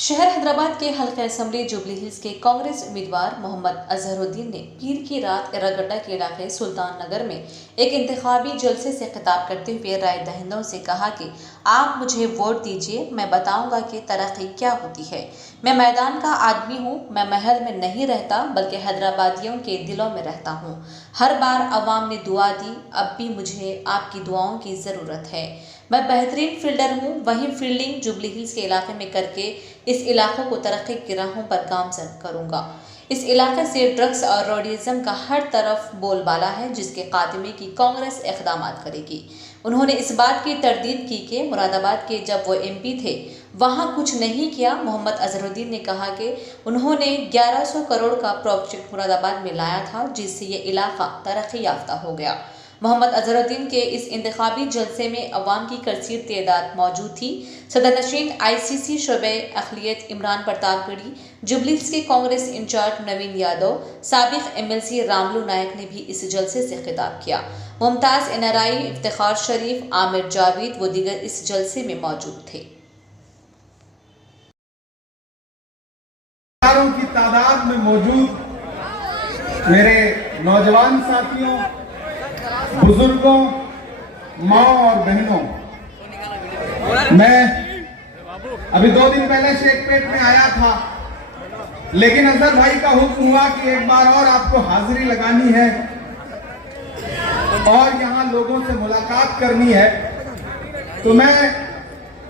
शहर हैदराबाद के हल्का असम्बली जुबली हिल्स के कांग्रेस उम्मीदवार मोहम्मद अजहरुद्दीन ने पीर की रात एर्रागड्डा के इलाके सुल्तान नगर में एक इंतखाबी जलसे से खिताब करते हुए राय दहिंदों से कहा कि आप मुझे वोट दीजिए, मैं बताऊंगा कि तरक्की क्या होती है। मैं मैदान का आदमी हूँ, मैं महल में नहीं रहता बल्कि हैदराबादियों के दिलों में रहता हूँ। हर बार अवाम ने दुआ दी, अब भी मुझे आपकी दुआओं की ज़रूरत है। मैं बेहतरीन फील्डर हूँ, वहीं फील्डिंग जुबली हिल्स के इलाके में करके इस इलाकों को तरक्की की राहों पर गामजन करूँगा। इस इलाके से ड्रग्स और रॉडिज्म का हर तरफ बोलबाला है, जिसके खात्मे की कांग्रेस इक़दामात करेगी। उन्होंने इस बात की तरदीद की कि मुरादाबाद के जब वो MP थे वहाँ कुछ नहीं किया। मोहम्मद अजहरुद्दीन ने कहा कि उन्होंने 1100 करोड़ का प्रोजेक्ट मुरादाबाद में लाया था, जिससे ये इलाका तरक्की याफ्ता हो गया। मोहम्मद अजहरुद्दीन के इस इंतखाबी जलसे में अवाम की कसीर तादाद मौजूद थी। सदर नशीन ICC शोबे अखिलियत इमरान प्रतापगढ़ी, जुबली हिल्स के कांग्रेस इंचार्ज नवीन यादव, साबिक MLC रामलू नायक ने भी इस जलसे से खिताब किया। मुमताज NRI, इफ्तिखार शरीफ, आमिर जावेद व दीगर इस जलसे में मौजूद थे। की तादाद में मौजूद मेरे नौजवान साथियों, बुजुर्गों, माँ और बहनों, मैं अभी 2 दिन पहले शेखपेट में आया था, लेकिन अजहर भाई का हुक्म हुआ कि एक बार और आपको हाजिरी लगानी है और यहाँ लोगों से मुलाकात करनी है, तो मैं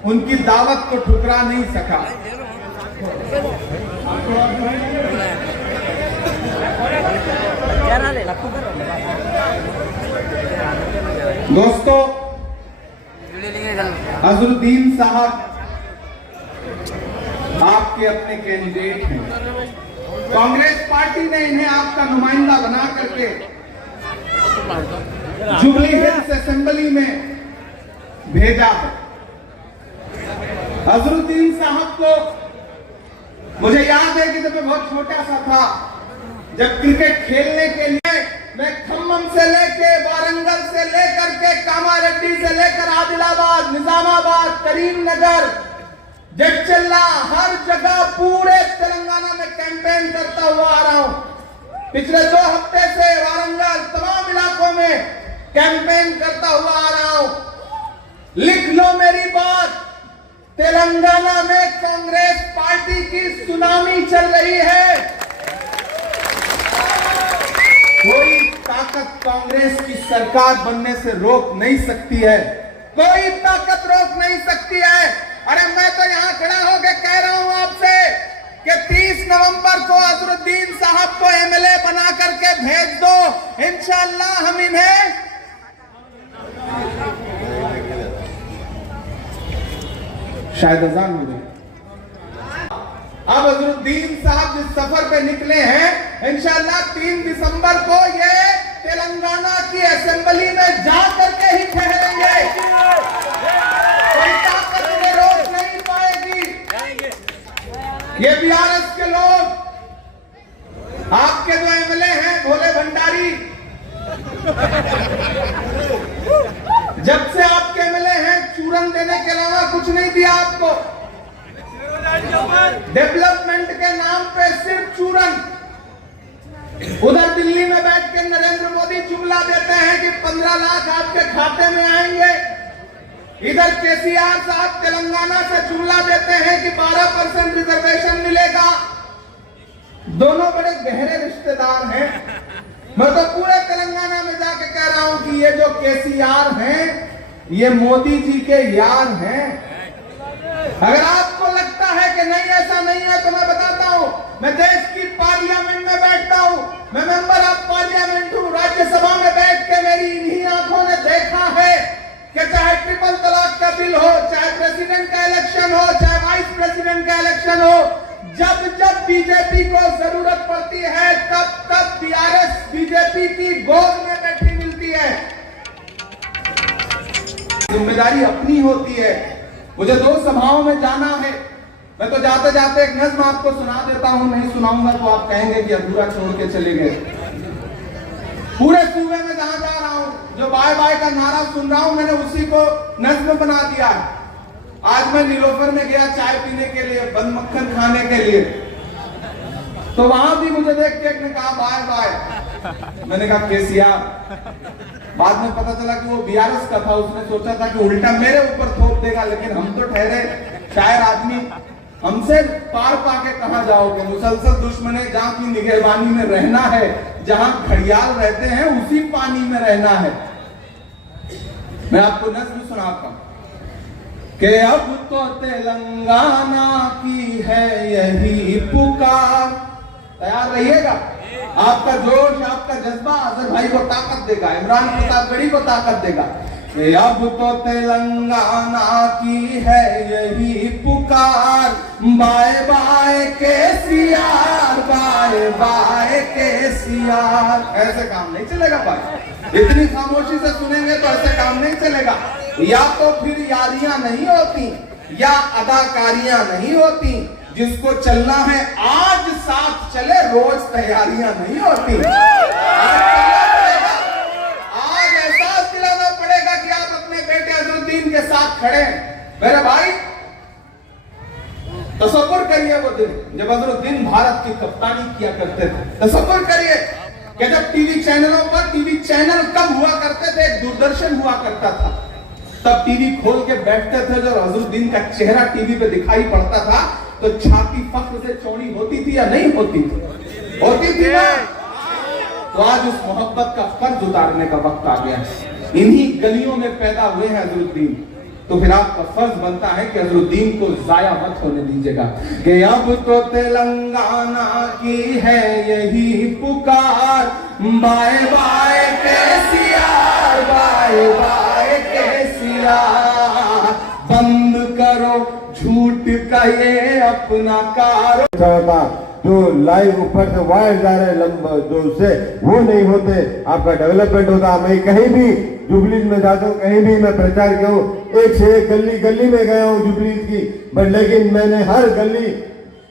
उनकी दावत को ठुकरा नहीं सका। दोस्तों, अजहरुद्दीन साहब आपके अपने कैंडिडेट हैं। कांग्रेस पार्टी ने इन्हें आपका नुमाइंदा बना करके जुबली हिल्स असेंबली में भेजा है। अजहरुद्दीन साहब को मुझे याद है कि जब मैं बहुत छोटा सा था, जब क्रिकेट खेलने के लिए मैं खम्मम से लेके वारंगल से लेकर के कामारेड्डी से लेकर आदिलाबाद, निजामाबाद, करीमनगर, जडचल्ला, हर जगह पूरे तेलंगाना में कैंपेन करता हुआ आ रहा हूं। पिछले 2 हफ्ते से वारंगल तमाम इलाकों में कैंपेन करता हुआ आ रहा हूं। लिख लो मेरी बात, तेलंगाना में कांग्रेस पार्टी की सुनामी चल रही है। कोई ताकत कांग्रेस की सरकार बनने से रोक नहीं सकती है, कोई ताकत रोक नहीं सकती है। अरे मैं तो यहां खड़ा होकर कह रहा हूं आपसे कि 30 नवंबर को अजहरुद्दीन साहब को MLA बना करके भेज दो, इंशाअल्लाह हम इन्हें शायद अजान हो गई। अब अजहरुद्दीन साहब जिस सफर पे निकले हैं, इंशाअल्लाह 3 दिसंबर को ये तेलंगाना की असेंबली में जा करके ही ठहरेंगे। कोई ताकत उन्हें रोक नहीं पाएगी। ये BRS के लोग, आपके जो MLA हैं भोले भंडारी, जब से आपके MLA हैं चूरन देने के अलावा कुछ नहीं दिया आपको। डेवलपमेंट के नाम पे सिर्फ चूरन। उधर दिल्ली में बैठ के नरेंद्र मोदी जुमला देते हैं कि 15 लाख आपके खाते में आएंगे। इधर KCR साहब तेलंगाना से जुमला देते हैं कि 12% रिजर्वेशन मिलेगा। दोनों बड़े गहरे रिश्तेदार हैं। मैं तो पूरे तेलंगाना में जाके कह रहा हूं कि ये जो KCR हैं, ये मोदी जी के यार हैं। अगर आपको लगता है कि नहीं ऐसा नहीं है, तो मैं बताता हूं, मैं देश की पार्लियामेंट में बैठता हूं, मैं मेंबर ऑफ पार्लियामेंट हूं। राज्यसभा में बैठ के मेरी इन्हीं आंखों ने देखा है कि चाहे ट्रिपल तलाक का बिल हो, चाहे प्रेसिडेंट का इलेक्शन हो, चाहे वाइस प्रेसिडेंट का इलेक्शन हो, जब जब बीजेपी को जरूरत पड़ती है, तब तब BRS बीजेपी की गोद में बैठी मिलती है। जिम्मेदारी अपनी होती है। मुझे 2 सभाओं में जाना है। मैं तो जाते जाते एक नज्म आपको सुना देता हूं, नहीं सुनाऊंगा तो आप कहेंगे कि अधूरा छोड़ के चले गए। पूरे सूबे में जहां जा रहा हूं, जो बाय बाय का नारा सुन रहा हूं, मैंने उसी को नज्म बना दिया है। आज मैं नीलोफर में गया चाय पीने के लिए, बन मक्खन खाने के लिए, तो वहां भी मुझे देख के एक ने कहा बाय बाय। मैंने कहा केसीआर। बाद में पता चला कि वो बीआरएस का था, उसने सोचा था कि उल्टा मेरे ऊपर थोप देगा, लेकिन हम तो ठहरे शायर आदमी, हमसे पार पाके कहां जाओगे। मुसलसल दुश्मने जहां की निगहबानी में रहना है, जहां घड़ियाल रहते हैं उसी पानी में रहना है। मैं आपको नज्म सुनाता हूं कि अब तो तेलंगाना की है यही पुकार। तैयार रहिएगा, आपका जोश, आपका जज्बा अजहर भाई को ताकत देगा, इमरान प्रतापगढ़ी को ताकत देगा। अब तो तेलंगाना की है यही पुकार, bye bye KCR, bye bye KCR. ऐसे काम नहीं चलेगा भाई, इतनी खामोशी से सुनेंगे तो ऐसे काम नहीं चलेगा। या तो फिर यारियां नहीं होती या अदाकारियां नहीं होती, जिसको चलना है आज साथ चले, रोज तैयारियां नहीं होती। आज एहसास दिलाना पड़ेगा कि आप अपने बेटे अजहरुद्दीन के साथ खड़े हैं। मेरे भाई तसव्वुर करिए वो दिन जब अजहरुद्दीन भारत की कप्तानी किया करते थे। तसव्वुर करिए कि जब टीवी चैनलों पर, टीवी चैनल कब हुआ करते थे, दूरदर्शन हुआ करता था, तब टीवी खोल के बैठते थे, जब अजहरुद्दीन का चेहरा टीवी पे दिखाई पड़ता था तो छाती फख्र से चौड़ी होती थी या नहीं होती थी? होती थी ना। तो आज उस मोहब्बत का फर्ज उतारने का वक्त आ गया है। इन्हीं गलियों में पैदा हुए हैं अजहरुद्दीन, तो फिर आपका फर्ज बनता है कि अजहरुद्दीन को जाया मत होने दीजिएगा। कि अब तो तेलंगाना की है यही पुकार, bye bye KCR, bye bye KCR. बंद करो झूठ का ये अपना कारोबार। जो लाइव ऊपर से वायर जा रहे लंबा जो उससे वो नहीं होते, आपका डेवलपमेंट होता। मैं कहीं भी जुबलीज में जाता हूँ, कहीं भी मैं प्रचार किया हूँ, एक से एक गली गली में गया हूँ जुबलीज की, बट लेकिन मैंने हर गली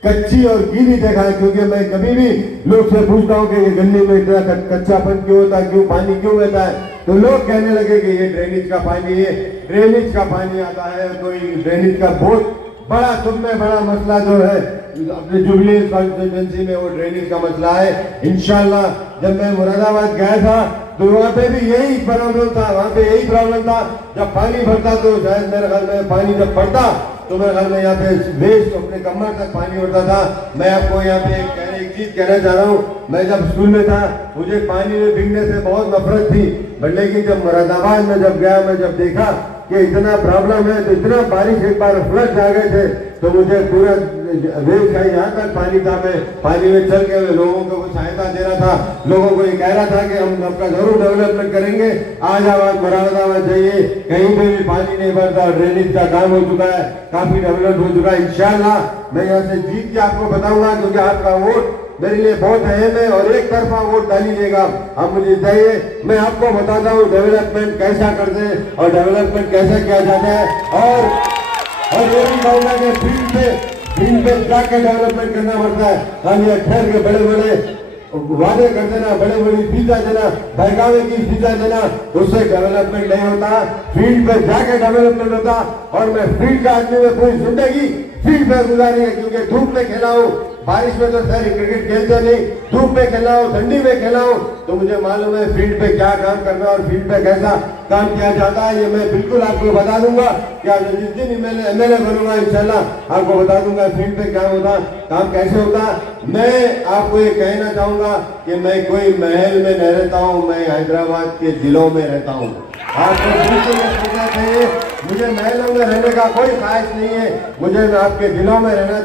कच्ची और गीली देखा है। क्योंकि मैं कभी भी लोग से पूछता हूँ कि ये गली में इतना कच्चापन क्यों होता है, क्यों पानी क्यों बहता है, तो लोग कहने लगे कि ये ड्रेनेज का पानी, ये ड्रेनेज का पानी आता है। कोई ड्रेनेज का बहुत बड़ा, तुम में बड़ा मसला जो है अपने जुबली कॉन्स्टिट्यूंसी में, वो ड्रेनेज का मसला है। इंशाल्लाह जब मैं मुरादाबाद गया था तो वहाँ पे भी यही प्रॉब्लम था, वहाँ पे यही प्रॉब्लम था। जब पानी भरता तो शायद मेरे ख्याल में पानी जब पड़ता तो मेरे ख्याल में यहाँ पे वेस्ट अपने कमर तक पानी उड़ता था। मैं आपको यहाँ पे एक चीज कहना चाह रहा हूँ, मैं जब स्कूल में था मुझे पानी में भीगने से बहुत नफरत थी, बट लेकिन जब मुरादाबाद में जब गया, मैं जब देखा कि इतना प्रॉब्लम है, तो इतना बारिश एक बार फ्लड आ गए थे, तो मुझे पूरा वेस्ट का यहाँ तक पानी था। मैं पानी में चल के लोगों को सहायता दे रहा था, लोगों को ये कह रहा था कि हम आपका जरूर डेवलपमेंट करेंगे, आज आप मुरादाबाद जाइए, कहीं पे भी पानी नहीं भरता, ड्रेनेज का काम हो चुका है, काफी डेवलप हो चुका है। इंशाल्लाह मैं यहाँ से जीत के आपको बताऊंगा, क्योंकि आपका वोट मेरे लिए बहुत अहम है और एक तरफा वोट डालिएगा आप मुझे चाहिए। मैं आपको बताता हूँ डेवलपमेंट कैसा करते हैं और डेवलपमेंट कैसा किया जाता है। और ये भी कहूँगा कि फील्ड पे जाके डेवलपमेंट करना पड़ता है। हम ये ठहर के बड़े बड़े वादे कर देना, बड़े बड़ी फीसा देना, बहकावे की फीसा देना, उससे डेवलपमेंट नहीं होता। फील्ड पे जाके डेवलपमेंट होता। और मैं फील्ड का आदमी में पूरी जिंदगी फील्ड पे गुजारी है, क्योंकि धूप में खेला हूँ, बारिश में तो सारी क्रिकेट खेलते नहीं, धूप में खेला हूँ, ठंडी में खेला हूँ, तो मुझे मालूम है फील्ड पे क्या काम करना और फील्ड पे कैसा काम किया जाता है। ये मैं बिल्कुल आपको बता दूंगा कि आज जिस दिन एमएलए बनूंगा इंशाल्लाह आपको बता दूंगा फील्ड पे क्या होता, काम कैसे होता। मैं आपको ये कहना चाहूंगा कि मैं कोई महल में नहीं रहता हूँ, मैं हैदराबाद के जिलों में रहता हूँ। आपको बिल्कुल सोचना चाहिए, मुझे महलों में रहने का कोई ख्वाहिश नहीं है, मुझे आपके जिलों में रहना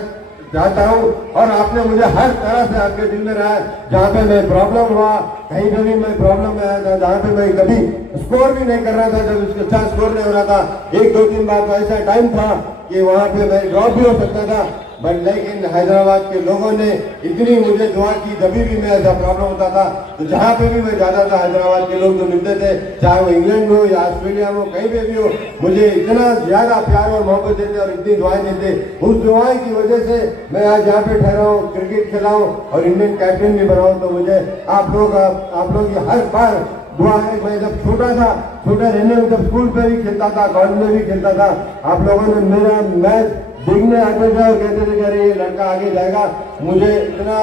चाहता हूँ। और आपने मुझे हर तरह से आपके दिल में रहा, जहाँ पे मैं प्रॉब्लम हुआ, कहीं पे भी मैं प्रॉब्लम में आया था, जहाँ पे मैं कभी स्कोर भी नहीं कर रहा था, जब उसका अच्छा स्कोर नहीं हो रहा था, 1-2-3 बार तो ऐसा टाइम था कि वहाँ पे मैं ड्रॉप भी हो सकता था, बट लेकिन हैदराबाद के लोगों ने इतनी मुझे दुआ की, जब भी मैं ऐसा प्रॉब्लम होता था तो जहाँ पे भी मैं जाता था हैदराबाद के लोग जो मिलते थे, चाहे वो इंग्लैंड में हो या ऑस्ट्रेलिया में हो, कहीं पे भी हो, मुझे इतना ज्यादा प्यार और मोहब्बत देते और इतनी दुआएं देते। उस दुआएं की वजह से मैं आज यहाँ पे ठहरा हूँ, क्रिकेट खेला हूँ और इंडियन कैप्टन भी बना हूँ। तो मुझे आप लोग हर बार दुआ है। मैं जब छोटा रहने में जब स्कूल पे भी खेलता था, कॉलेज में भी खेलता था, आप लोगों ने मेरा मैच देखने आते थे और कहते थे कि अरे ये लड़का आगे जाएगा। मुझे इतना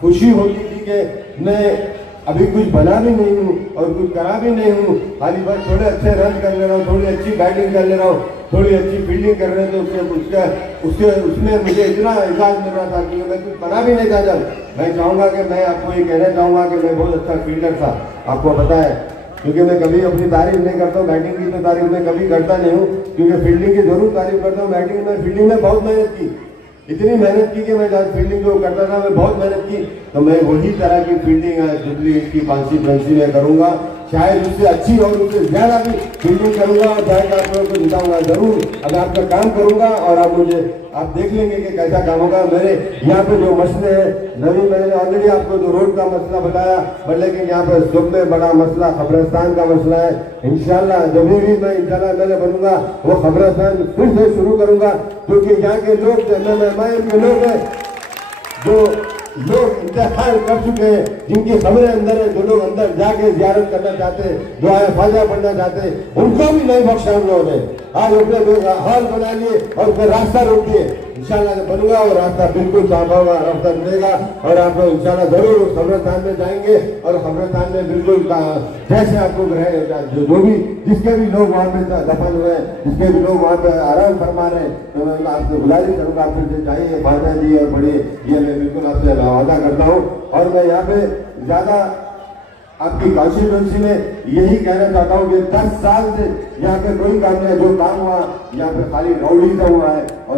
खुशी होती थी कि मैं अभी कुछ बना भी नहीं हूँ और कुछ करा भी नहीं हूँ, खाली बस थोड़े अच्छे रन कर ले रहा हूँ, थोड़ी अच्छी बैटिंग कर ले रहा हूँ, थोड़ी अच्छी फील्डिंग कर रहे थे। उसमें मुझे इतना एहसास मिल रहा था कि मैं कुछ बना भी नहीं था। जब मैं चाहूँगा कि मैं आपको ये कहना चाहूँगा कि मैं बहुत अच्छा फील्डर था, आपको पता है, क्योंकि मैं कभी अपनी तारीफ नहीं करता हूँ। बैटिंग की तो तारीफ मैं कभी करता नहीं हूँ, क्योंकि फील्डिंग की जरूर तारीफ करता हूँ। बैटिंग में फील्डिंग में बहुत मेहनत की, इतनी मेहनत की कि मैं जब फील्डिंग जो करता था मैं बहुत मेहनत की, तो मैं वही तरह की फील्डिंग जुबली हिल्स की कॉन्स्टिट्यूएंसी में करूँगा, शायद उससे अच्छी और उससे ज़्यादा भी फील्डिंग करूँगा और शायद आप लोगों को जिताऊँगा जरूर। अब आपका काम करूँगा और आप देख लेंगे कि कैसा काम होगा। मेरे यहाँ पे जो मसले हैं, नवी मैंने ऑलरेडी आपको जो रोड का मसला बताया, बट लेकिन यहाँ पे सबसे बड़ा मसला कब्रिस्तान का मसला है। इंशाल्लाह जब भी मैं इंशाल्लाह मैंने बनूंगा वो कब्रिस्तान फिर से शुरू करूंगा, क्योंकि यहाँ के लोग के लोग हैं जो लोग इंतजार कर चुके हैं, जिनकी खबरें अंदर है, जो लोग अंदर जाके जियारत करना चाहते हैं, जो आया फायदा पढ़ना चाहते हैं, उनको भी नहीं बख्शा उन लोगों ने। आज अपने हाल बना लिए और फिर रास्ता रोक दिए। इंशाल्लाह जब बनूंगा और रास्ता बिल्कुल साफ होगा, रास्ता मिलेगा और आप लोग इंशाल्लाह जरूर उस कब्रिस्तान में जाएंगे और कब्रिस्तान में बिल्कुल जैसे आपको जो भी जिसके भी लोग वहाँ पे दफन हुए हैं, जिसके भी लोग वहाँ पे आराम फरमा रहे हैं, तो मैं आपसे गुजारिश करूँगा आप फिर से चाहिए फायदा दी और बड़ी ये मैं बिल्कुल आपसे वादा करता हूँ। और मैं यहाँ पे ज़्यादा आपकी कॉन्स्टिट्यूएंसी में यही कहना चाहता हूँ कि 10 साल से यहाँ पे कोई काम नहीं, जो काम हुआ यहाँ पे खाली रौड़ीज़म हुआ है और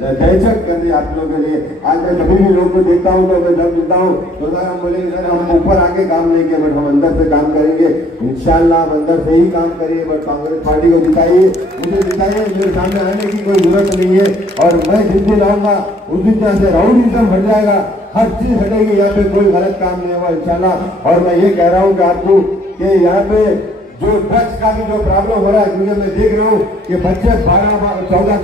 दहशत कर दी आप लोगों के लिए। आज मैं कभी भी लोग को देखता हूँ तो मैं जब मिलता हूँ तो सर हम बोलेंगे सर हम ऊपर आके काम नहीं किया, बट हम अंदर से काम करेंगे। इंशाल्लाह हम अंदर से ही काम करिए, बट कांग्रेस पार्टी को जिताइए, मुझे जिताइए, मेरे सामने आने की कोई जरूरत नहीं है। और मैं जिस दिन आऊँगा उस दिन यहाँ से रौडीज़म हट जाएगा, हर चीज हटेगी, यहाँ पे कोई गलत काम नहीं होगा इंशाल्लाह। और मैं ये कह रहा हूँ कि आपको कि यहाँ पे जो ड्रग्स का भी जो प्रॉब्लम हो रहा है, क्योंकि मैं देख रहा हूँ कि बच्चे 12, 14,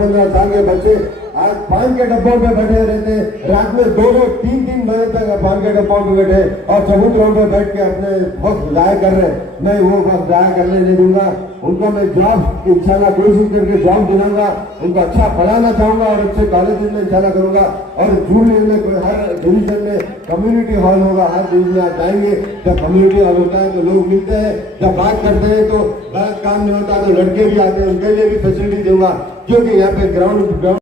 15 साल के बच्चे आज पान के डब्बों पे बैठे रहते हैं, रात में 2-3 बजे तक पान के डब्बों पे बैठे और चबूतरों पे बैठ के अपने वक्त जाया कर रहे हैं। मैं वो वक्त जाया करने नहीं दूंगा, उनको मैं जॉब इंशाल्लाह कोशिश करके जॉब दिलाऊंगा, उनको अच्छा पढ़ाना चाहूंगा और अच्छे कॉलेज में इंशाल्लाह करूंगा। और जून में कोई हर डिवीजन में कम्युनिटी हॉल होगा, हर डिवीजन आप जाएंगे जब कम्युनिटी हॉल होता है तो लोग मिलते हैं, जब बात करते हैं तो गलत काम नहीं होता, तो लड़के भी आते हैं, उनके लिए भी फैसिलिटी दूंगा, क्योंकि यहाँ पे ग्राउंड